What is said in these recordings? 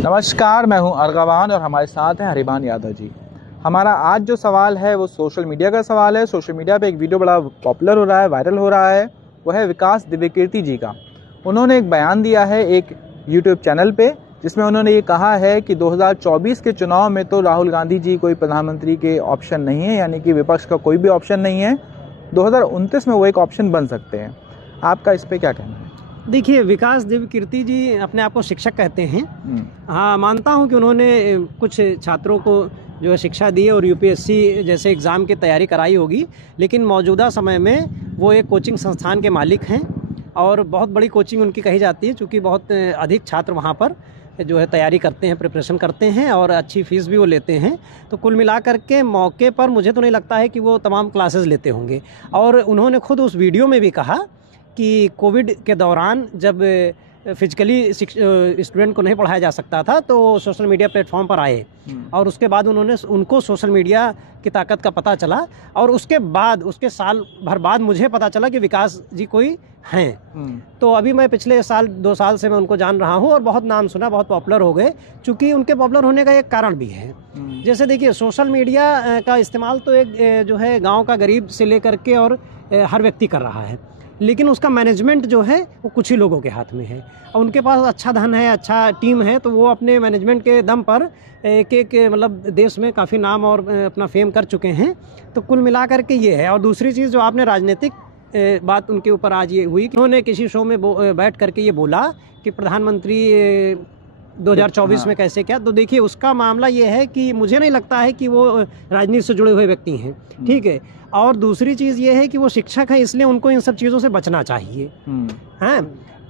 नमस्कार, मैं हूं अर्गवान और हमारे साथ हैं हरिभान यादव जी। हमारा आज जो सवाल है वो सोशल मीडिया का सवाल है। सोशल मीडिया पे एक वीडियो बड़ा पॉपुलर हो रहा है, वायरल हो रहा है। वो है विकास दिव्यकीर्ति जी का। उन्होंने एक बयान दिया है एक यूट्यूब चैनल पे, जिसमें उन्होंने ये कहा है कि 2024 के चुनाव में तो राहुल गांधी जी कोई प्रधानमंत्री के ऑप्शन नहीं है, यानी कि विपक्ष का कोई भी ऑप्शन नहीं है। 2029 में वो एक ऑप्शन बन सकते हैं। आपका इस पे क्या कहना है? देखिए, विकास दिव्यकीर्ति जी अपने आप को शिक्षक कहते हैं। हाँ, मानता हूँ कि उन्होंने कुछ छात्रों को जो है शिक्षा दी और यूपीएससी जैसे एग्ज़ाम की तैयारी कराई होगी, लेकिन मौजूदा समय में वो एक कोचिंग संस्थान के मालिक हैं और बहुत बड़ी कोचिंग उनकी कही जाती है, क्योंकि बहुत अधिक छात्र वहाँ पर जो है तैयारी करते हैं, प्रिपरेशन करते हैं और अच्छी फ़ीस भी वो लेते हैं। तो कुल मिलाकर के मौके पर मुझे तो नहीं लगता है कि वो तमाम क्लासेस लेते होंगे। और उन्होंने खुद उस वीडियो में भी कहा कि कोविड के दौरान जब फिजिकली स्टूडेंट को नहीं पढ़ाया जा सकता था तो सोशल मीडिया प्लेटफॉर्म पर आए और उसके बाद उनको सोशल मीडिया की ताकत का पता चला और उसके साल भर बाद मुझे पता चला कि विकास जी कोई हैं। तो अभी मैं पिछले साल 2 साल से मैं उनको जान रहा हूँ और बहुत नाम सुना, बहुत पॉपुलर हो गए। चूँकि उनके पॉपुलर होने का एक कारण भी है। जैसे देखिए, सोशल मीडिया का इस्तेमाल तो एक जो है गाँव का गरीब से लेकर के और हर व्यक्ति कर रहा है, लेकिन उसका मैनेजमेंट जो है वो कुछ ही लोगों के हाथ में है और उनके पास अच्छा धन है, अच्छा टीम है, तो वो अपने मैनेजमेंट के दम पर एक मतलब देश में काफ़ी नाम और अपना फेम कर चुके हैं। तो कुल मिलाकर के ये है। और दूसरी चीज़ जो आपने राजनीतिक बात उनके ऊपर आज ये हुई कि उन्होंने किसी शो में बैठ करके ये बोला कि प्रधानमंत्री 2024 में कैसे क्या। तो देखिए, उसका मामला ये है कि मुझे नहीं लगता है कि वो राजनीति से जुड़े हुए व्यक्ति हैं, ठीक है। और दूसरी चीज़ ये है कि वो शिक्षक हैं, इसलिए उनको इन सब चीज़ों से बचना चाहिए, हैं।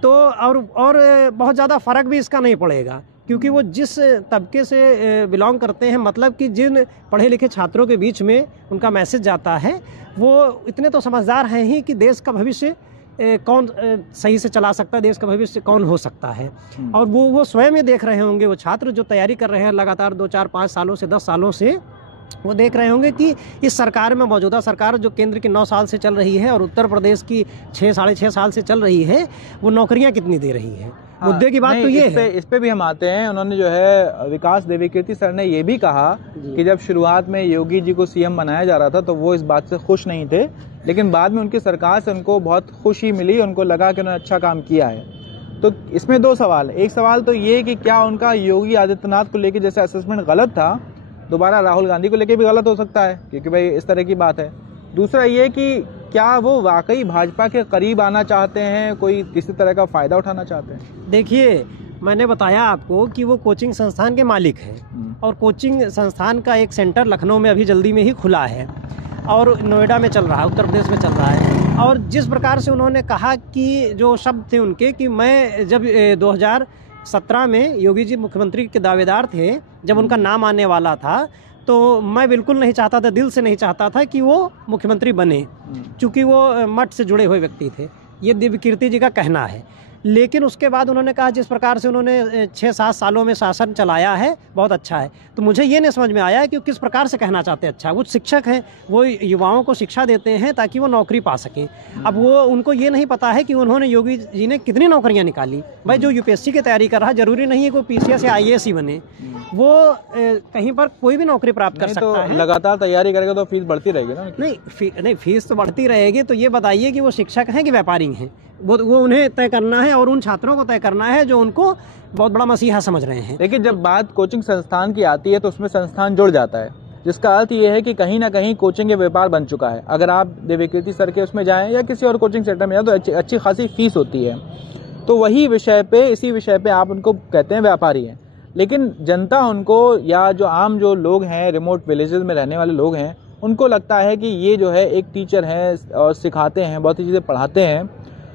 तो और बहुत ज़्यादा फ़र्क भी इसका नहीं पड़ेगा, क्योंकि वो जिस तबके से बिलोंग करते हैं, मतलब कि जिन पढ़े लिखे छात्रों के बीच में उनका मैसेज जाता है, वो इतने तो समझदार हैं ही कि देश का भविष्य कौन सही से चला सकता है, देश का भविष्य कौन हो सकता है। और वो स्वयं ही देख रहे होंगे, वो छात्र जो तैयारी कर रहे हैं लगातार 2, 4, 5 सालों से 10 सालों से, वो देख रहे होंगे कि इस सरकार में, मौजूदा सरकार जो केंद्र की 9 साल से चल रही है और उत्तर प्रदेश की 6, साढ़े 6 साल से चल रही है, वो नौकरियां कितनी दे रही है। मुद्दे की बात तो ये है। इस पे भी हम आते हैं। उन्होंने जो है विकास दिव्यकीर्ति सर ने ये भी कहा कि जब शुरुआत में योगी जी को सीएम बनाया जा रहा था तो वो इस बात से खुश नहीं थे, लेकिन बाद में उनकी सरकार से उनको बहुत खुशी मिली, उनको लगा कि उन्होंने अच्छा काम किया है। तो इसमें 2 सवाल है। एक सवाल तो ये कि क्या उनका योगी आदित्यनाथ को लेकर जैसे असेसमेंट गलत था, दोबारा राहुल गांधी को लेकर भी गलत हो सकता है, क्योंकि भाई इस तरह की बात है। दूसरा ये कि क्या वो वाकई भाजपा के करीब आना चाहते हैं, कोई किसी तरह का फायदा उठाना चाहते हैं? देखिए, मैंने बताया आपको कि वो कोचिंग संस्थान के मालिक हैं और कोचिंग संस्थान का एक सेंटर लखनऊ में अभी जल्दी में ही खुला है और नोएडा में चल रहा है, उत्तर प्रदेश में चल रहा है। और जिस प्रकार से उन्होंने कहा कि जो शब्द थे उनके कि मैं जब 2017 में योगी जी मुख्यमंत्री के दावेदार थे, जब उनका नाम आने वाला था, तो मैं बिल्कुल नहीं चाहता था, दिल से नहीं चाहता था कि वो मुख्यमंत्री बने, क्योंकि वो मठ से जुड़े हुए व्यक्ति थे। ये दिव्यकीर्ति जी का कहना है। लेकिन उसके बाद उन्होंने कहा जिस प्रकार से उन्होंने 6-7 सालों में शासन चलाया है, बहुत अच्छा है। तो मुझे ये नहीं समझ में आया कि वो किस प्रकार से कहना चाहते हैं अच्छा। वो शिक्षक हैं, वो युवाओं को शिक्षा देते हैं ताकि वो नौकरी पा सकें। अब वो उनको ये नहीं पता है कि उन्होंने योगी जी ने कितनी नौकरियां निकाली। भाई, जो यूपीएससी की तैयारी कर रहा है, जरूरी नहीं है कि वो पीसीएस या आईएएस ही बने, वो कहीं पर कोई भी नौकरी प्राप्त कर सकता है। लगातार तैयारी करेगा तो फीस बढ़ती रहेगी ना? नहीं, फीस तो बढ़ती रहेगी। तो ये बताइए कि वो शिक्षक हैं कि व्यापारी हैं? वो उन्हें तय करना है और उन छात्रों को तय करना है जो उनको बहुत बड़ा मसीहा समझ रहे हैं। लेकिन जब बात कोचिंग संस्थान की आती है तो उसमें संस्थान जुड़ जाता है, जिसका अर्थ ये है कि कहीं ना कहीं कोचिंग के व्यापार बन चुका है। अगर आप दिव्यकीर्ति सर के उसमें जाएं या किसी और कोचिंग सेंटर में जाएं तो अच्छी खासी फीस होती है। तो वही विषय पे, इसी विषय पे आप उनको कहते हैं व्यापारी हैं, लेकिन जनता उनको, या जो आम जो लोग हैं, रिमोट विलेजेस में रहने वाले लोग हैं, उनको लगता है कि ये जो है एक टीचर है और सिखाते हैं, बहुत सी चीजें पढ़ाते हैं।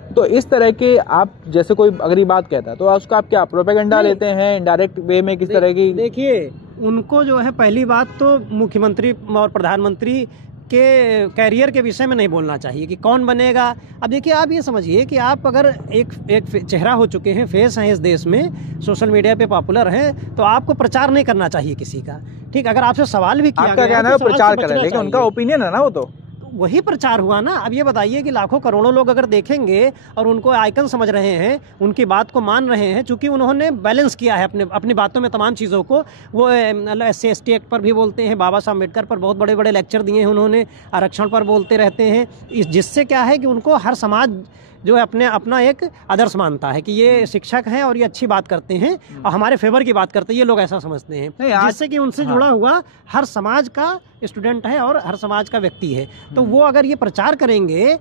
तो इस तरह के आप जैसे कोई अगर ये बात कहता है तो उसका आप क्या प्रोपेगेंडा लेते हैं, इनडायरेक्ट वे में किस तरह की? देखिए, उनको जो है पहली बात तो मुख्यमंत्री और प्रधानमंत्री के कैरियर के विषय में नहीं बोलना चाहिए कि कौन बनेगा। अब देखिए, आप ये समझिए कि आप अगर एक चेहरा हो चुके हैं, फेस हैं इस देश में, सोशल मीडिया पे पॉपुलर हैं, तो आपको प्रचार नहीं करना चाहिए किसी का, ठीक। अगर आपसे सवाल भी किया आपका कहना है प्रचार करें, लेकिन उनका ओपिनियन है ना, वो तो वही प्रचार हुआ ना। अब ये बताइए कि लाखों करोड़ों लोग अगर देखेंगे और उनको आइकन समझ रहे हैं, उनकी बात को मान रहे हैं, चूंकि उन्होंने बैलेंस किया है अपनी बातों में तमाम चीज़ों को। वो SC/ST एक्ट पर भी बोलते हैं, बाबा साहब अम्बेडकर पर बहुत बड़े बड़े लेक्चर दिए हैं उन्होंने, आरक्षण पर बोलते रहते हैं, जिससे क्या है कि उनको हर समाज जो है अपना एक आदर्श मानता है कि ये शिक्षक हैं और ये अच्छी बात करते हैं और हमारे फेवर की बात करते हैं, ये लोग ऐसा समझते हैं, जिससे कि उनसे जुड़ा हुआ हर समाज का स्टूडेंट है और हर समाज का व्यक्ति है। तो वो अगर ये प्रचार करेंगे,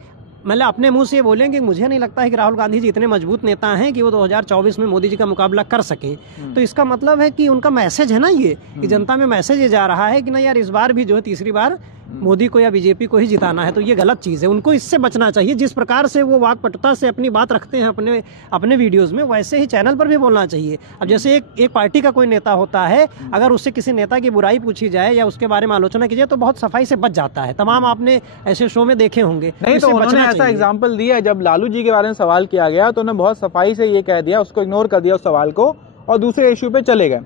मतलब अपने मुंह से ये बोलेंगे, मुझे नहीं लगता है कि राहुल गांधी जी इतने मजबूत नेता हैं कि वो 2024 में मोदी जी का मुकाबला कर सकें। तो इसका मतलब है कि उनका मैसेज है ना ये, कि जनता में मैसेज ये जा रहा है कि ना यार इस बार भी जो है तीसरी बार मोदी को या बीजेपी को ही जिताना है। तो ये गलत चीज़ है, उनको इससे बचना चाहिए। जिस प्रकार से वो वाकपटुता से अपनी बात रखते हैं अपने वीडियोस में, वैसे ही चैनल पर भी बोलना चाहिए। अब जैसे एक पार्टी का कोई नेता होता है, अगर उससे किसी नेता की बुराई पूछी जाए या उसके बारे में आलोचना की जाए तो बहुत सफाई से बच जाता है। तमाम आपने ऐसे शो में देखे होंगे। नहीं तो उन्होंने ऐसा एग्जाम्पल दिया, जब लालू जी के बारे में सवाल किया गया तो उन्होंने बहुत सफाई से ये कह दिया, उसको इग्नोर कर दिया उस सवाल को और दूसरे इश्यू पे चले गए।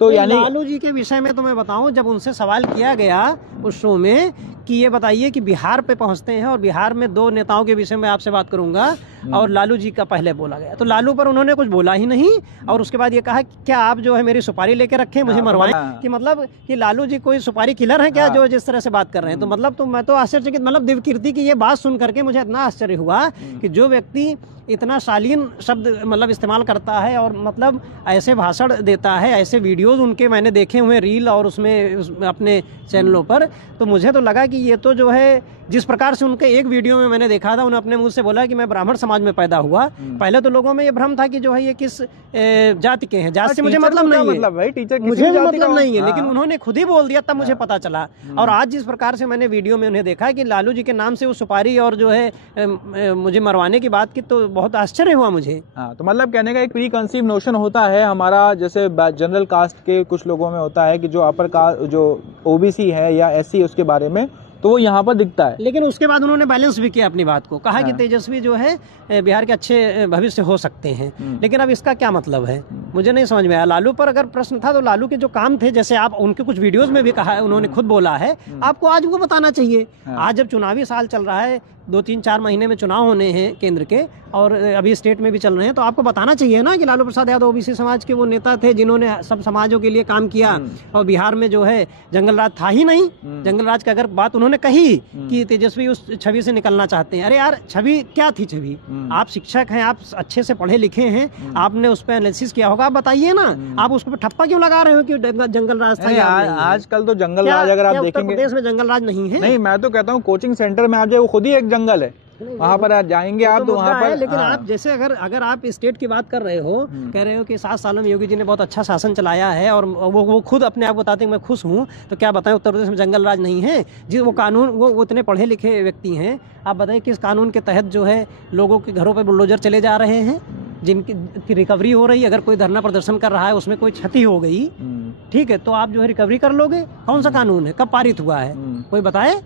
तो यानी लालू जी के विषय में तो मैं बताऊं, जब उनसे सवाल किया गया उस शो में कि ये बताइए कि बिहार पे पहुंचते हैं और बिहार में 2 नेताओं के विषय में आपसे बात करूंगा, और लालू जी का पहले बोला गया तो लालू पर उन्होंने कुछ बोला ही नहीं। और उसके बाद ये कहा कि क्या आप जो है मेरी सुपारी लेके रखें, मुझे मरवाएं, कि मतलब कि लालू जी कोई सुपारी किलर है क्या जो जिस तरह से बात कर रहे हैं। तो मतलब तो मैं तो आश्चर्यचकित, मतलब दिव्यकीर्ति की ये बात सुन करके मुझे इतना आश्चर्य हुआ कि जो व्यक्ति इतना शालीन शब्द मतलब इस्तेमाल करता है और मतलब ऐसे भाषण देता है, ऐसे वीडियोस उनके मैंने देखे हुए रील और उसमें अपने चैनलों पर, तो मुझे तो लगा कि ये तो जो है जिस प्रकार से उनके एक वीडियो में मैंने देखा था, उन्होंने अपने मुंह से बोला कि मैं ब्राह्मण समाज में पैदा हुआ। पहले तो लोगों में ये भ्रम था कि जो है ये किस जाति के हैं, जाति से मुझे मतलब नहीं है, मुझे भी मतलब नहीं है, लेकिन उन्होंने खुद ही बोल दिया तब मुझे पता चला। और आज जिस प्रकार से मैंने वीडियो में उन्हें देखा कि लालू जी के नाम से वो सुपारी और जो है मुझे मरवाने की बात की, तो बहुत आश्चर्य हुआ मुझे। तो मतलब कहने का एक प्री कंसीव नोशन होता है हमारा, जैसे जनरल कास्ट के कुछ लोगों में होता है कि जो अपर कास्ट, जो OBC है या SC, उसके बारे में तो वो यहाँ पर दिखता है। लेकिन उसके बाद उन्होंने बैलेंस भी किया अपनी बात को, कहा कि तेजस्वी जो है बिहार के अच्छे भविष्य हो सकते हैं। लेकिन अब इसका क्या मतलब है, मुझे नहीं समझ में आया। लालू पर अगर प्रश्न था तो लालू के जो काम थे, जैसे आप उनके कुछ वीडियोस में भी कहा है, उन्होंने खुद बोला है, आपको आज वो बताना चाहिए। आज जब चुनावी साल चल रहा है, 2-3-4 महीने में चुनाव होने हैं केंद्र के और अभी स्टेट में भी चल रहे हैं, तो आपको बताना चाहिए ना कि लालू प्रसाद यादव OBC समाज के वो नेता थे जिन्होंने सब समाजों के लिए काम किया। और बिहार में जो है जंगल राज था ही नहीं। जंगल राज की अगर बात उन्होंने कही कि तेजस्वी उस छवि से निकलना चाहते हैं, अरे यार छवि क्या थी? छवि, आप शिक्षक हैं, आप अच्छे से पढ़े लिखे हैं, आपने उस पर एनालिसिस किया होगा, आप बताइए ना, आप उसको ठप्पा क्यों लगा रहे हो कि जंगल राज था? आजकल तो जंगल राज अगर आप देखेंगे, उत्तर प्रदेश में जंगल राज नहीं है। नहीं, मैं तो कहता हूँ कोचिंग सेंटर में आप जाए, वो खुद ही एक जंगल है, वहाँ पर जाएंगे आप तो वहाँ पर। लेकिन आप जैसे अगर आप स्टेट की बात कर रहे हो, कह रहे हो कि 7 सालों में योगी जी ने बहुत अच्छा शासन चलाया है और वो खुद अपने आप बताते हैं मैं खुश हूँ, तो क्या बताएं उत्तर प्रदेश में जंगल राज नहीं है? जिस वो कानून, वो इतने पढ़े लिखे व्यक्ति हैं, आप बताइए किस कानून के तहत जो है लोगों के घरों पर बुलडोजर चले जा रहे हैं, जिनकी रिकवरी हो रही है। अगर कोई धरना प्रदर्शन कर रहा है, उसमें कोई क्षति हो गई, ठीक है, तो आप जो है रिकवरी कर लोगे। कौन सा कानून है, कब पारित हुआ है, कोई बताए?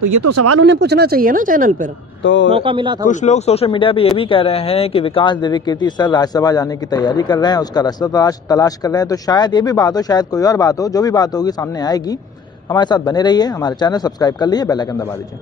तो ये तो सवाल उन्हें पूछना चाहिए ना चैनल पर। तो मौका मिला था। कुछ लोग सोशल मीडिया पे ये भी कह रहे हैं कि विकास दिव्यकीर्ति सर राज्यसभा जाने की तैयारी कर रहे हैं, उसका रास्ता तलाश कर रहे हैं। तो शायद ये भी बात हो, शायद कोई और बात हो, जो भी बात होगी सामने आएगी। हमारे साथ बने रहिए, हमारे चैनल सब्सक्राइब कर लीजिए, बेल आइकन दबा दीजिए।